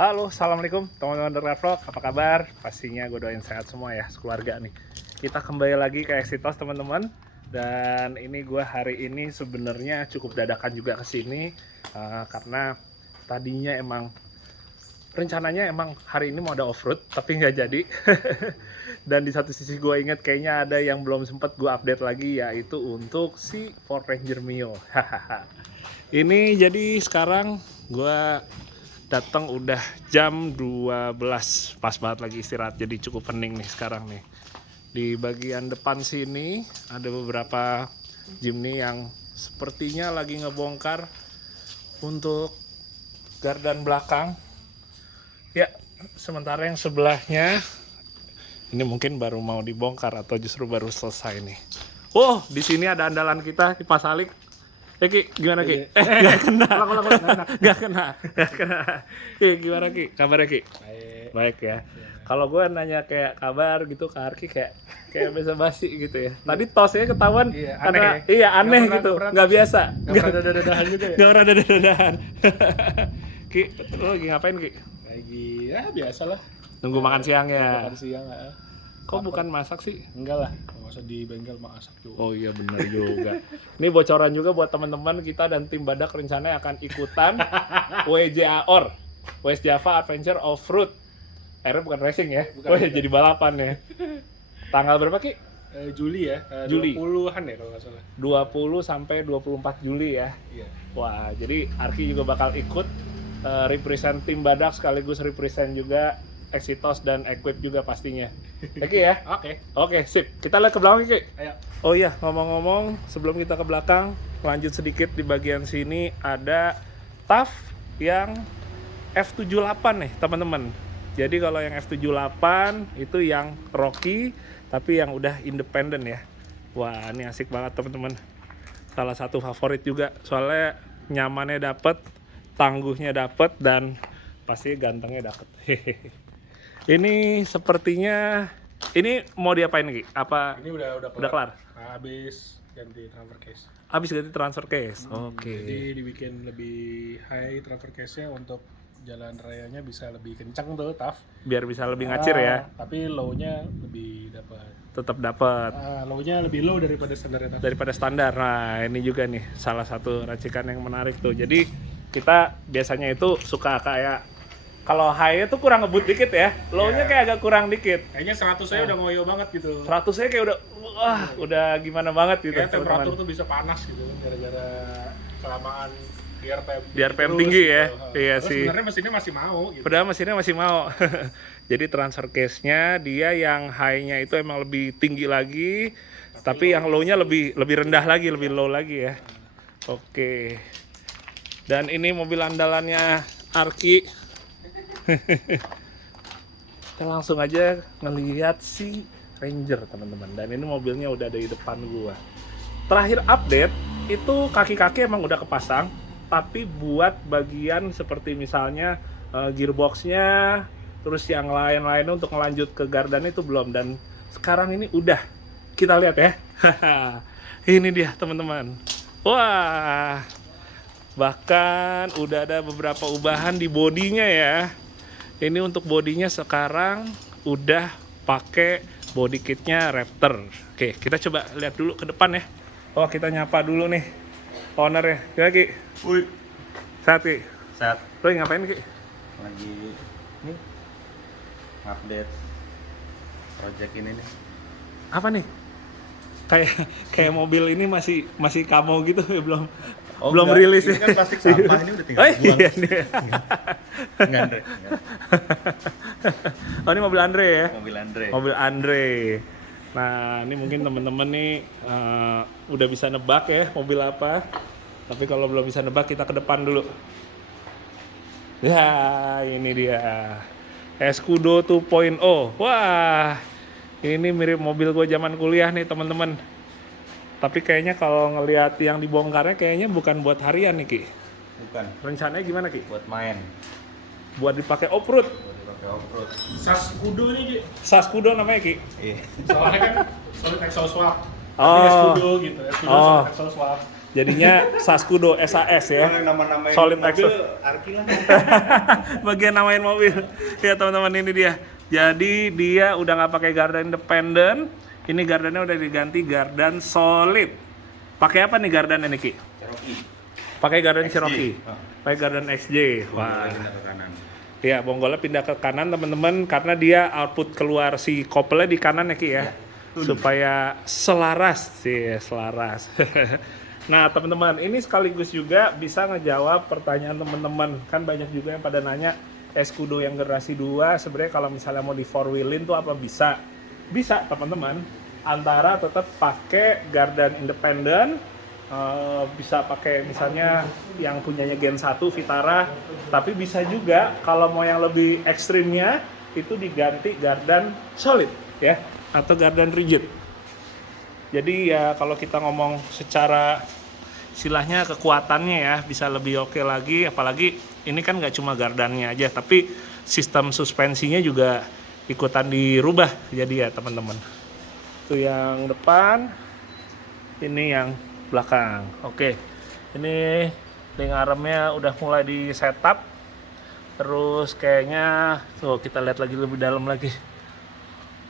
Halo, assalamualaikum teman-teman The Red Vlog, apa kabar? Pastinya gue doain sehat semua ya, sekeluarga nih. Kita kembali lagi ke Exitos teman-teman. Dan ini gue hari ini sebenarnya cukup dadakan juga kesini karena tadinya rencananya emang hari ini mau ada off-road, tapi nggak jadi. Dan di satu sisi gue inget kayaknya ada yang belum sempat gue update lagi, yaitu untuk si Ford Ranger Mio. Ini jadi sekarang gue datang udah jam 12, pas banget lagi istirahat, jadi cukup pening nih sekarang nih. Di bagian depan sini ada beberapa Jimny yang sepertinya lagi ngebongkar untuk gardan belakang ya, sementara yang sebelahnya ini mungkin baru mau dibongkar atau justru baru selesai nih. Oh, di sini ada andalan kita di Pas Alik. Ki, gimana Ki? Gak kena. Gak kena. Gimana Ki? Kabarnya Ki? Baik ya. Kalau gue nanya kayak kabar gitu ke Arki kayak basa-basi gitu ya. Tadi tosnya ketahuan karena aneh gitu. Gak biasa. Gak pernah dadahan juga ya? Gak pernah dadahan. Ki, lo lagi ngapain Ki? Lagi ya biasa lah. Nunggu makan siang ya? Makan siang ya. Kok bukan masak sih? Enggak lah, masa di bengkel masak juga. Oh iya bener juga. Ini bocoran juga buat teman-teman kita dan tim Badak rencananya akan ikutan WJAOR, West Java Adventure Off-Road. R bukan racing ya? Bukan. Jadi balapan ya. Tanggal berapa Ki? Juli ya, Juli. 20-an ya kalau nggak salah. 20 sampai 24 Juli ya. Iya. Wah, jadi Arki juga bakal ikut represent tim Badak sekaligus represent juga Exitos dan Equip juga pastinya. Oke ya? Oke, sip. Kita lihat ke belakang, Ki. Ayo. Oh iya, ngomong-ngomong, sebelum kita ke belakang, lanjut sedikit di bagian sini ada TAF yang F78 nih, teman-teman. Jadi kalau yang F78 itu yang Rocky, tapi yang udah independen ya. Wah, ini asik banget, teman-teman. Salah satu favorit juga, soalnya nyamannya dapet, tangguhnya dapet, dan pasti gantengnya dapet. Ini sepertinya ini mau diapain Ki? Apa Ini udah kelar? Habis ganti transfer case. Habis ganti transfer case. Oke. Jadi dibikin lebih high transfer case-nya untuk jalan rayanya bisa lebih kencang tuh, TAF. Biar bisa lebih ngacir ya. Tapi low-nya lebih dapat. Tetap dapat. Low-nya lebih low daripada standar TAF. Daripada standar. Nah, ini juga nih salah satu racikan yang menarik tuh. Jadi kita biasanya itu suka kayak kalau high itu kurang ngebut dikit ya, low-nya kayak agak kurang dikit. Kayaknya 100 saya udah ngoyo banget gitu. 100 saya kayak udah gimana banget gitu. Kayak temperatur tuh bisa panas gitu kan gara-gara kelamaan di RPM tinggi ya. Gitu. Iya Terus sih. sebenarnya mesinnya masih mau gitu. Padahal mesinnya masih mau. Jadi transfer case-nya dia yang high-nya itu emang lebih tinggi lagi, tapi yang low-nya lebih rendah lagi, lebih low lagi ya. Oke. Dan ini mobil andalannya Arki. Kita langsung aja ngelihat si Ranger teman-teman, dan ini mobilnya udah ada di depan gua. Terakhir update itu kaki-kaki emang udah kepasang, tapi buat bagian seperti misalnya gearboxnya, terus yang lain-lainnya untuk melanjut ke gardan itu belum. Dan sekarang ini udah, kita lihat ya. Ini dia teman-teman. Wah, bahkan udah ada beberapa ubahan di bodinya ya. Ini untuk bodinya sekarang udah pakai body kitnya Raptor. Oke, kita coba lihat dulu ke depan ya. Oh, kita nyapa dulu nih owner ya. Gimana Ki? Wih, Sehat Ki? sehat. Lo ngapain Ki? Lagi nih update project ini nih. Apa nih? Kayak mobil ini masih kamo gitu ya, belum Enggak, rilis ini ya. kan plastik sampah, ini udah tinggal buang. Iya nih. Enggak, Andre. Enggak. Oh, ini mobil Andre ya? Mobil Andre. Mobil Andre. Nah, ini mungkin temen-temen nih udah bisa nebak ya mobil apa. Tapi kalau belum bisa nebak, kita ke depan dulu. Ya, ini dia. Escudo 2.0. Wah, ini mirip mobil gue zaman kuliah nih teman-teman. Tapi kayaknya kalau ngelihat yang dibongkarnya kayaknya bukan buat harian nih Ki. Bukan. Rencananya gimana Ki? Buat main. Buat dipakai off-road. Buat dipakai off-road. Sas kudo nih, Ki. Saskudo namanya Ki. Iya. Soalnya kan solid exhaust swap. Oh. Tapi Escudo gitu. Escudo Oh. solid exhaust swap. Jadinya Saskudo SAS ya. Nama-namain Solid mobil, exhaust. Arki lah. Bagian namain mobil. Ya teman-teman, ini dia. Jadi dia udah nggak pakai gardan independen. Ini gardannya udah diganti gardan solid. Pakai apa nih gardannya nih Ki? Cherokee. Pakai gardan XJ. Cherokee. Ah. Pakai gardan XJ. Wah. Pindah ke kanan. Ya, bonggolnya pindah ke kanan teman-teman karena dia output keluar si kopelnya di kanan ya Ki ya. Supaya selaras sih, selaras. Nah, teman-teman, ini sekaligus juga bisa ngejawab pertanyaan teman-teman. Kan banyak juga yang pada nanya Escudo yang generasi 2 sebenarnya kalau misalnya mau di four wheelin tuh apa bisa? Bisa, teman-teman. Antara tetap pakai gardan independen, bisa pakai misalnya yang punyanya Gen 1 Vitara, tapi bisa juga kalau mau yang lebih ekstrimnya itu diganti gardan solid ya atau gardan rigid. Jadi ya kalau kita ngomong secara istilahnya kekuatannya ya bisa lebih oke lagi, apalagi ini kan nggak cuma gardannya aja tapi sistem suspensinya juga ikutan dirubah jadi ya teman-teman. Itu yang depan, ini yang belakang. Oke, ini ring armnya udah mulai di setup. Terus kayaknya tuh kita lihat lagi lebih dalam lagi.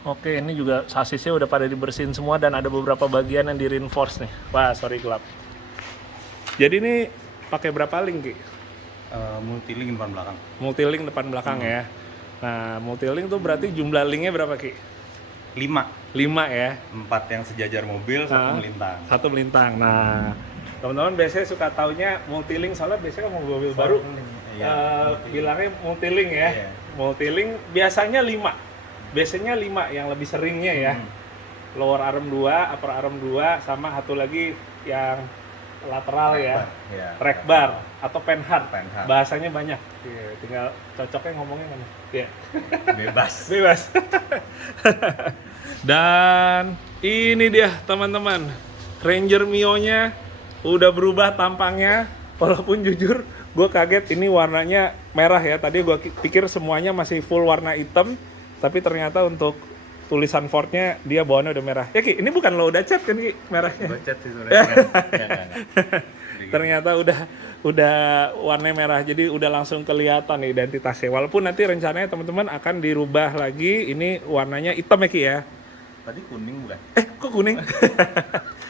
Oke, ini juga sasisnya udah pada dibersihin semua dan ada beberapa bagian yang di reinforce nih. Wah, sorry gelap. Jadi ini pakai berapa link Ki? Multilink depan belakang. Multilink depan belakang ya. Nah, multilink tuh berarti jumlah linknya berapa Ki? 5. 5 ya. 4 yang sejajar mobil, 1 melintang. Satu melintang. Nah, teman-teman biasanya suka taunya multilink soalnya biasanya kan mobil baru Iya. bilangnya multilink ya. Iya. Multilink biasanya 5. Biasanya 5 yang lebih seringnya ya. Lower arm 2, upper arm 2 sama satu lagi yang lateral ya. Iya. Track bar atau penhard. Penhard. Bahasanya banyak. Iya, tinggal cocoknya ngomongnya mana. Iya. Bebas. Bebas. Dan ini dia teman-teman, Ranger Mio-nya udah berubah tampangnya. Walaupun jujur gue kaget ini warnanya merah ya. Tadi gue pikir semuanya masih full warna hitam, tapi ternyata untuk tulisan Ford-nya dia bawaannya udah merah. Ya Ki, ini bukan lo udah cat kan Ki merahnya? Bacet sih sebenarnya. Enggak. Ternyata udah warnanya merah, jadi udah langsung kelihatan nih identitasnya. Walaupun nanti rencananya teman-teman akan dirubah lagi, ini warnanya hitam ya Ki ya. Tadi kuning bukan? Kok kuning?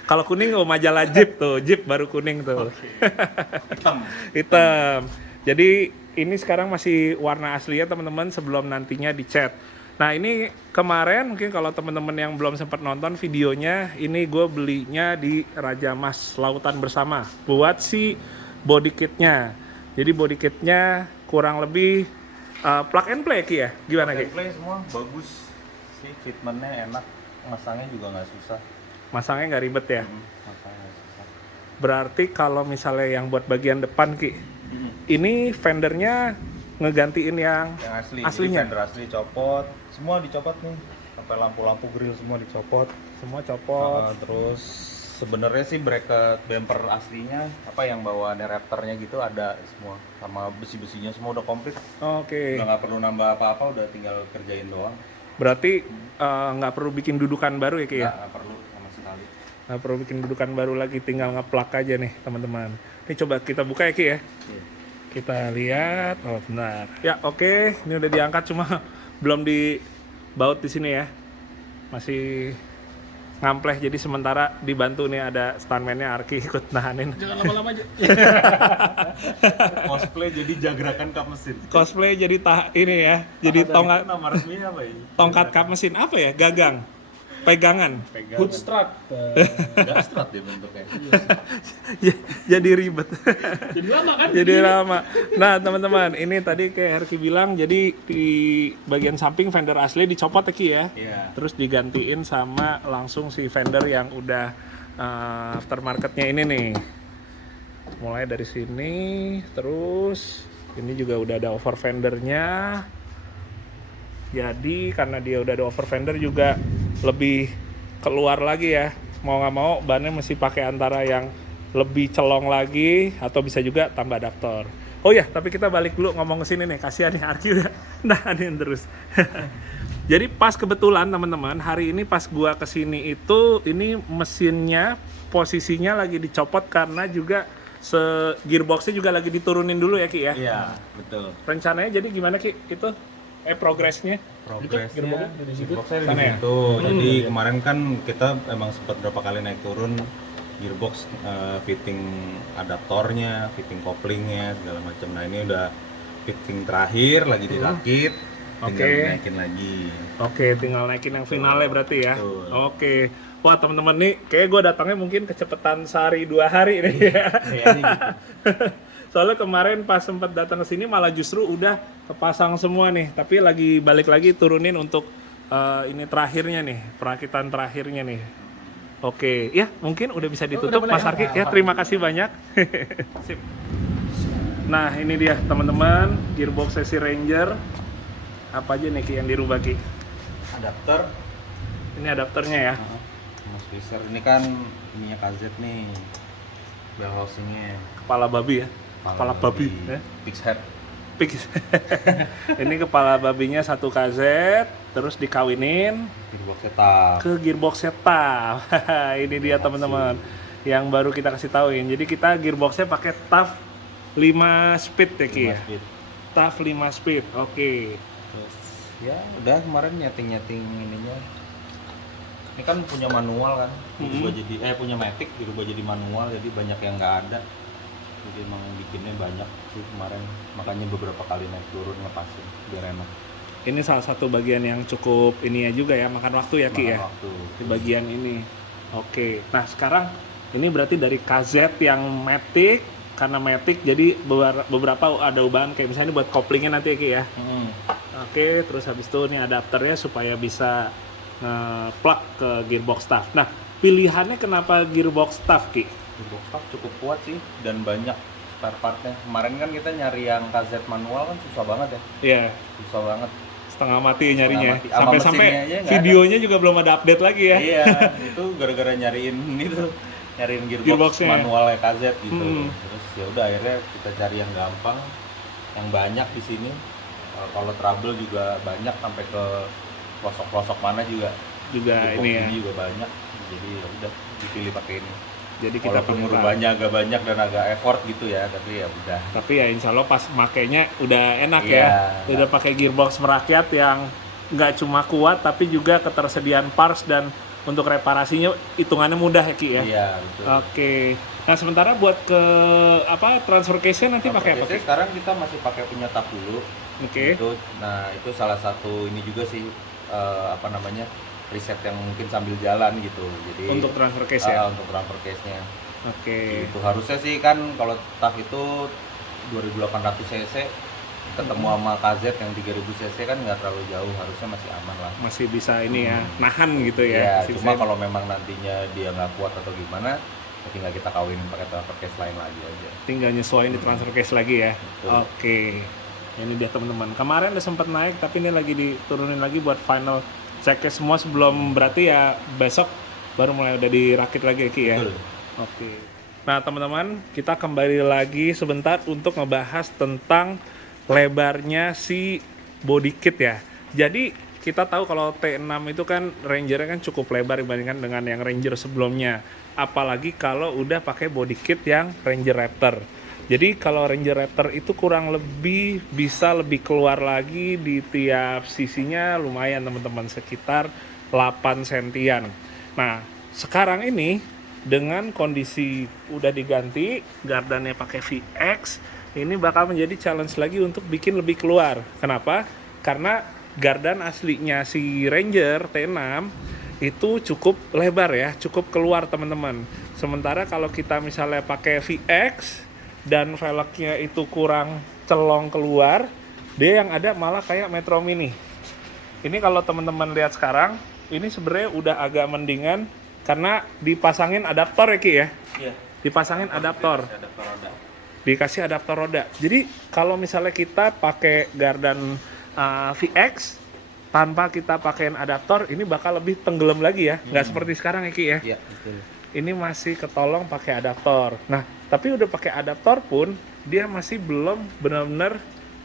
Kalau kuning majalah Jeep tuh, Jeep baru kuning tuh. Hitam. Hitam. Jadi ini sekarang masih warna asli ya teman-teman sebelum nantinya dicat. Nah ini kemarin mungkin kalau teman-teman yang belum sempat nonton videonya, ini gue belinya di Raja Mas Lautan Bersama buat si body kitnya. Jadi body kitnya kurang lebih plug and play Ki ya? Gimana Ki? Play semua bagus sih, fitmentnya enak, masangnya juga nggak susah. Masangnya nggak ribet ya? Masangnya nggak susah. Berarti kalau misalnya yang buat bagian depan Ki, ini fendernya ngegantiin yang asli. aslinya. Jadi fender asli copot, semua dicopot nih. Sampai lampu-lampu grill semua dicopot. Semua copot. Terus sebenarnya sih bracket bumper aslinya apa yang bawaannya Raptornya gitu ada semua, sama besi-besinya semua udah komplit. Oke. Udah nggak perlu nambah apa-apa, udah tinggal kerjain doang. Berarti nggak perlu bikin dudukan baru ya Ki ya? Nggak perlu sama sekali. Nggak perlu bikin dudukan baru lagi, tinggal ngeplak aja nih teman-teman. Ini coba kita buka ya Ki ya. Iya. Kita lihat, oh benar. Ya oke, ini udah diangkat cuma belum dibaut di sini ya. Masih ngampleh, jadi sementara dibantu nih ada stuntman-nya Arki ikut nahanin. Jangan lama-lama aja. Cosplay jadi jagrakan kap mesin. Cosplay jadi ini ya, jadi tongkat Nama resminya apa ya? tongkat kap mesin apa ya? Gagang. Pegangan. Hood strut. Nggak strat dia bentuknya. Jadi ribet. Jadi lama kan? Jadi lama. Nah teman-teman, ini tadi kayak Herki bilang, jadi di bagian samping fender asli dicopot ya Ki ya. Iya. Terus digantiin sama langsung si fender yang udah aftermarketnya ini nih. Mulai dari sini, terus ini juga udah ada over fendernya. Jadi karena dia udah ada over fender juga lebih keluar lagi ya. Mau nggak mau bannya mesti pakai antara yang lebih celong lagi atau bisa juga tambah adaptor. Oh ya, tapi kita balik dulu ngomong ke sini nih. Kasihan nih Arki udah nahanin terus. Jadi pas kebetulan teman-teman, hari ini pas gua kesini itu, ini mesinnya posisinya lagi dicopot karena juga gearboxnya juga lagi diturunin dulu ya Ki ya. Iya, betul. Rencananya jadi gimana Ki itu? Progresnya? Progresnya di situ. gearboxnya Sana di ya? situ. Jadi kemarin kan kita emang sempat berapa kali naik turun gearbox, fitting adaptornya, fitting couplingnya segala macam. Nah ini udah fitting terakhir lagi dirakit, tinggal Oke. dinaikin lagi. Oke, tinggal naikin yang finalnya berarti ya. Betul. Oke. Wah teman-teman nih, kayak gue datangnya mungkin kecepatan sehari 2 hari nih ya. Kayaknya gitu. Soalnya kemarin pas sempat datang ke sini malah justru udah kepasang semua nih. Tapi lagi balik lagi turunin untuk ini terakhirnya nih, perakitan terakhirnya nih. Oke, ya mungkin udah bisa ditutup udah boleh Mas ya? Arki. Ya terima kasih banyak. Sip. Nah ini dia teman-teman, gearbox sesi Ranger. Apa aja nih Ki yang dirubah Ki? Adapter, Ini adapternya ya. Mas Fisher ini kan ininya KZ nih, bell housingnya, Kepala babi ya. Kepala babi. fix head. Pix. Ini kepala babinya 1 KZ, terus dikawinin Gearbox setup. ke gearbox setup. Ini dia teman-teman yang baru kita kasih tauin. Jadi kita gearboxnya pakai TAF 5 speed ya Ki ya. TAF 5 speed. Oke. Terus ya udah kemarin nyeting ininya. Ini kan punya manual kan, dirubah jadi punya matic dirubah jadi manual, jadi banyak yang nggak ada. Jadi emang bikinnya banyak sih kemarin, makanya beberapa kali naik turun ngepasin biar enak. Ini salah satu bagian yang cukup ini ya juga ya, makan waktu ya Ki Makan ya. waktu. Di bagian ini. Oke. Nah, sekarang ini berarti dari KZ yang matic, karena matic jadi beberapa ada ubahan kayak misalnya ini buat couplingnya nanti ya Ki ya. Oke, terus habis itu ini adapternya supaya bisa plug ke gearbox staff. Nah, pilihannya kenapa gearbox staff Ki? Gearbox staff cukup kuat sih dan banyak spare partnya. Kemarin kan kita nyari yang KZ manual kan susah banget ya. Iya, Susah banget. setengah mati nyarinya. Setengah mati. Sama Sampai-sampai mesinnya aja nggak videonya juga belum ada update lagi ya. Iya, itu gara-gara nyariin gearbox Gearboxnya ya? manualnya KZ gitu. Hmm. Terus ya udah akhirnya kita cari yang gampang, yang banyak di sini. Kalau trouble juga banyak sampai ke pelosok-pelosok mana juga. Juga Gearbox ini ya. juga banyak. Jadi ya udah dipilih pakai ini. Jadi kita Walaupun punya ngerubahnya agak banyak dan agak effort gitu ya, tapi ya udah. tapi ya insya Allah pas makainya udah enak Iya. ya. Udah pakai gearbox merakyat yang nggak cuma kuat tapi juga ketersediaan parts dan untuk reparasinya hitungannya mudah ya Ki ya. Iya, betul. Oke. Nah sementara buat ke transfer case-nya nanti pakai apa Ki? Biasanya sekarang kita masih pakai punya TAF dulu. Oke. Nah, itu salah satu ini juga sih riset yang mungkin sambil jalan gitu. Jadi Untuk transfer case ya. untuk transfer case-nya. Oke. Itu harusnya sih kan kalau TAF itu 2800 cc ketemu sama KZ yang 3000 cc kan nggak terlalu jauh, harusnya masih aman lah. Masih bisa ini ya, nahan gitu Ya, ya. Masih cuma bisa- kalau memang nantinya dia nggak kuat atau gimana, ya tinggal kita kawinin pakai transfer case lain lagi aja. tinggal nyesuaiin di transfer case lagi ya. Betul. Oke. Ini dia teman-teman. Kemarin udah sempat naik tapi ini lagi diturunin lagi buat final ceknya semua sebelum berarti ya besok baru mulai udah dirakit lagi ya Ki ya. Betul. Oke. Nah, teman-teman, kita kembali lagi sebentar untuk ngebahas tentang lebarnya si body kit ya. Jadi, kita tahu kalau T6 itu kan Ranger-nya kan cukup lebar dibandingkan dengan yang Ranger sebelumnya. Apalagi kalau udah pakai body kit yang Ranger Raptor. Jadi kalau Ranger Raptor itu kurang lebih bisa lebih keluar lagi di tiap sisinya lumayan teman-teman, sekitar 8 sentian. Nah, sekarang ini dengan kondisi udah diganti, gardannya pakai VX, ini bakal menjadi challenge lagi untuk bikin lebih keluar. Kenapa? Karena gardan aslinya si Ranger T6 itu cukup lebar ya, cukup keluar teman-teman. Sementara kalau kita misalnya pakai VX dan velgnya itu kurang celong keluar, dia yang ada malah kayak Metro Mini. Ini kalau teman-teman lihat sekarang, ini sebenarnya udah agak mendingan karena dipasangin adaptor ya Ki ya. Iya. Dipasangin adaptor. Adaptor roda. Dikasih adaptor roda. Jadi kalau misalnya kita pakai gardan VX tanpa kita pakaiin adaptor, ini bakal lebih tenggelam lagi ya. Nggak seperti sekarang ya Ki ya. Iya, betul. Ini masih ketolong pakai adaptor. Nah, tapi udah pakai adaptor pun dia masih belum benar-benar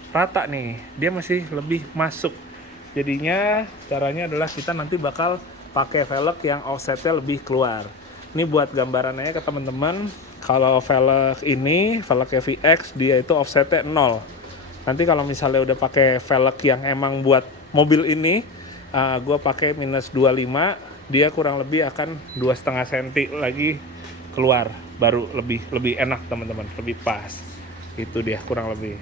rata nih. Dia masih lebih masuk. Jadinya caranya adalah kita nanti bakal pakai velg yang offsetnya lebih keluar. Ini buat gambarannya ke teman-teman, kalau velg ini, velgnya VX, dia itu offsetnya 0. Nanti kalau misalnya udah pakai velg yang emang buat mobil ini, gue pakai minus 25, dia kurang lebih akan 2,5 cm lagi keluar, baru lebih enak teman-teman, lebih pas. Itu dia kurang lebih.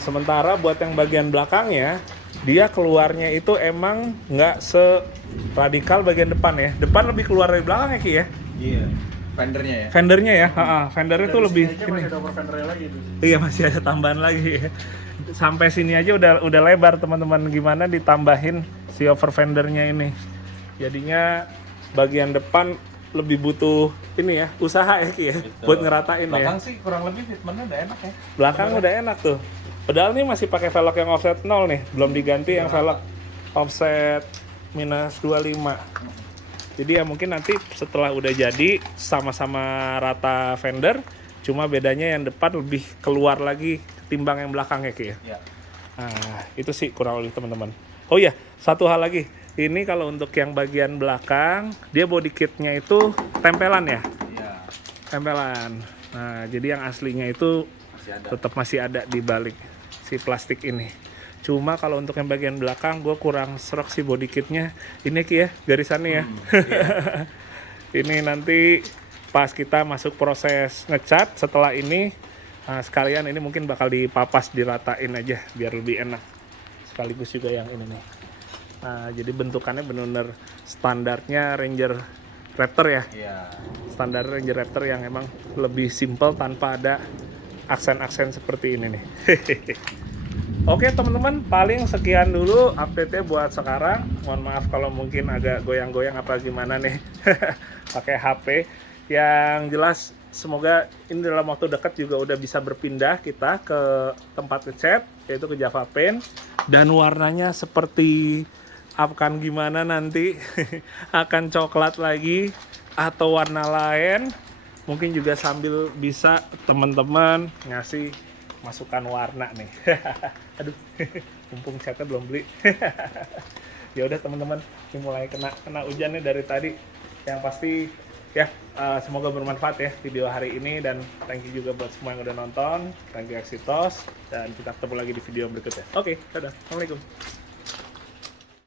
Sementara buat yang bagian belakangnya, dia keluarnya itu emang nggak seradikal bagian depan ya. Depan lebih keluar dari belakang ya Ki ya? Iya. Fendernya ya. Fendernya ya, fendernya tuh lebih Aja masih ada over fendernya lagi tuh. Iya, masih ada tambahan lagi ya. Sampai sini aja udah lebar teman-teman, gimana ditambahin si over fendernya ini. Jadinya bagian depan lebih butuh ini ya, usaha ya Ki ya, Betul. buat ngeratain Belakang ya. sih kurang lebih fitmentnya udah enak ya. Belakang udah enak tuh. Padahal nih masih pakai velg yang offset 0 nih, belum diganti yang velg offset minus 25. Jadi ya mungkin nanti setelah udah jadi sama-sama rata fender, cuma bedanya yang depan lebih keluar lagi ketimbang yang belakang ya Ki ya. Iya. Nah, itu sih kurang lebih teman-teman. Oh iya, satu hal lagi. Ini kalau untuk yang bagian belakang, dia body kitnya itu tempelan ya? Iya. Tempelan. Nah, jadi yang aslinya itu Masih ada. tetap masih ada di balik si plastik ini. Cuma kalau untuk yang bagian belakang, gue kurang serok si body kitnya. Ini Ki ya, garisannya ya. Iya. Ini nanti pas kita masuk proses ngecat setelah ini, sekalian ini mungkin bakal dipapas, diratain aja biar lebih enak. Sekaligus juga yang ini nih. Nah, jadi bentukannya benar-benar standarnya Ranger Raptor ya. Iya. Standar Ranger Raptor yang emang lebih simple tanpa ada aksen-aksen seperti ini nih. Oke teman-teman, paling sekian dulu update-nya buat sekarang. Mohon maaf kalau mungkin agak goyang-goyang apa gimana nih pakai HP. Yang jelas semoga ini dalam waktu dekat juga udah bisa berpindah kita ke tempat ngecat, yaitu ke Java Paint. Dan warnanya seperti akan gimana nanti akan coklat lagi atau warna lain. Mungkin juga sambil bisa teman-teman ngasih masukan warna nih. Aduh, mumpung catnya belum beli. Ya udah teman-teman, ini mulai kena hujan nih dari tadi. Yang pasti ya semoga bermanfaat ya video hari ini, dan thank you juga buat semua yang udah nonton. Thank you Exitos, dan kita ketemu lagi di video berikutnya. Oke, dadah. Assalamualaikum.